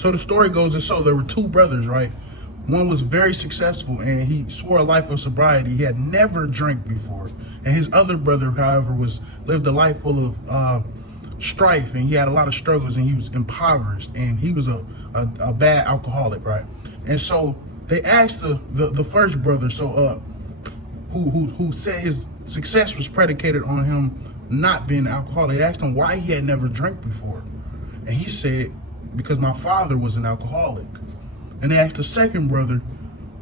So the story goes as so. There were two brothers, right? One was very successful and he swore a life of sobriety. He had never drank before. And his other brother, however, lived a life full of strife, and he had a lot of struggles, and he was impoverished, and he was a bad alcoholic, right? And so they asked the first brother, who said his success was predicated on him not being an alcoholic. They asked him why he had never drank before. And he said, because my father was an alcoholic. And they asked the second brother,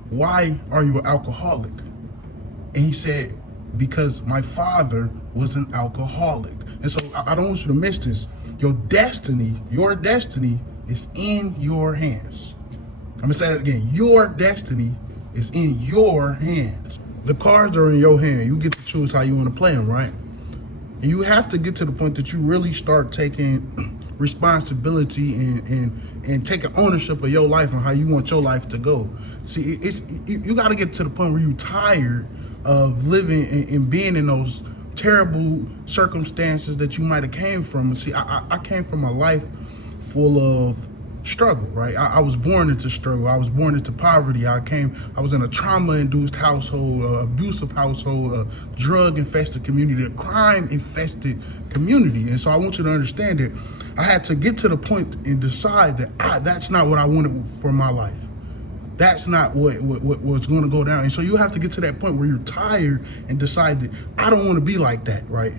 why are you an alcoholic? And he said, because my father was an alcoholic. And so I don't want you to miss this. Your destiny is in your hands. I'm gonna say that again. Your destiny is in your hands. The cards are in your hand. You get to choose how you want to play them, right? And you have to get to the point that you really start taking responsibility and taking ownership of your life and how you want your life to go. See, you got to get to the point where you're tired of living and being in those terrible circumstances that you might have came from. See, I came from a life full of struggle, right? I was born into struggle. I was born into poverty. I was in a trauma-induced household, abusive household, a drug-infested community, a crime-infested community. And so I want you to understand that I had to get to the point and decide that that's not what I wanted for my life. That's not what was going to go down. And so you have to get to that point where you're tired and decide that I don't want to be like that, right?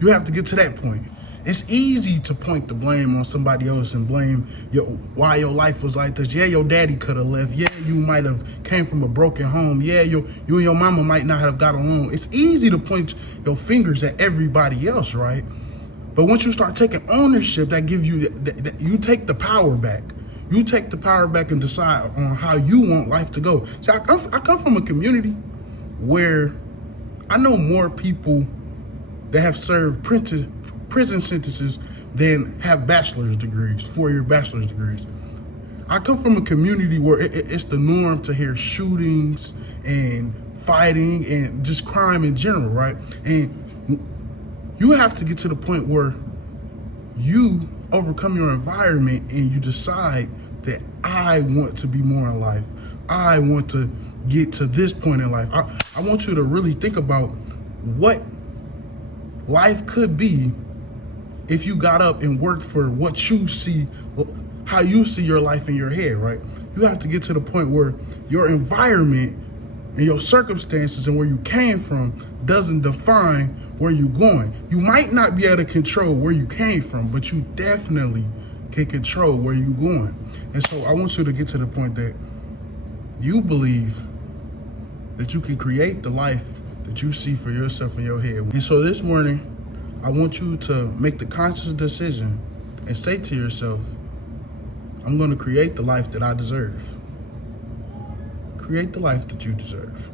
You have to get to that point. It's easy to point the blame on somebody else and blame why your life was like this. Yeah, your daddy could have left. Yeah, you might have came from a broken home. Yeah, you and your mama might not have got along. It's easy to point your fingers at everybody else, right? But once you start taking ownership, that gives you, you take the power back. You take the power back and decide on how you want life to go. See, I come from a community where I know more people that have served prison sentences than have bachelor's degrees, 4-year bachelor's degrees. I come from a community where it's the norm to hear shootings and fighting and just crime in general, right? And you have to get to the point where you overcome your environment and you decide that I want to be more in life. I want to get to this point in life. I want you to really think about what life could be if you got up and worked for what you see, how you see your life in your head, right? You have to get to the point where your environment and your circumstances and where you came from doesn't define where you're going. You might not be able to control where you came from, but you definitely can control where you're going. And so I want you to get to the point that you believe that you can create the life that you see for yourself in your head. And so this morning, I want you to make the conscious decision and say to yourself, I'm going to create the life that I deserve. Create the life that you deserve.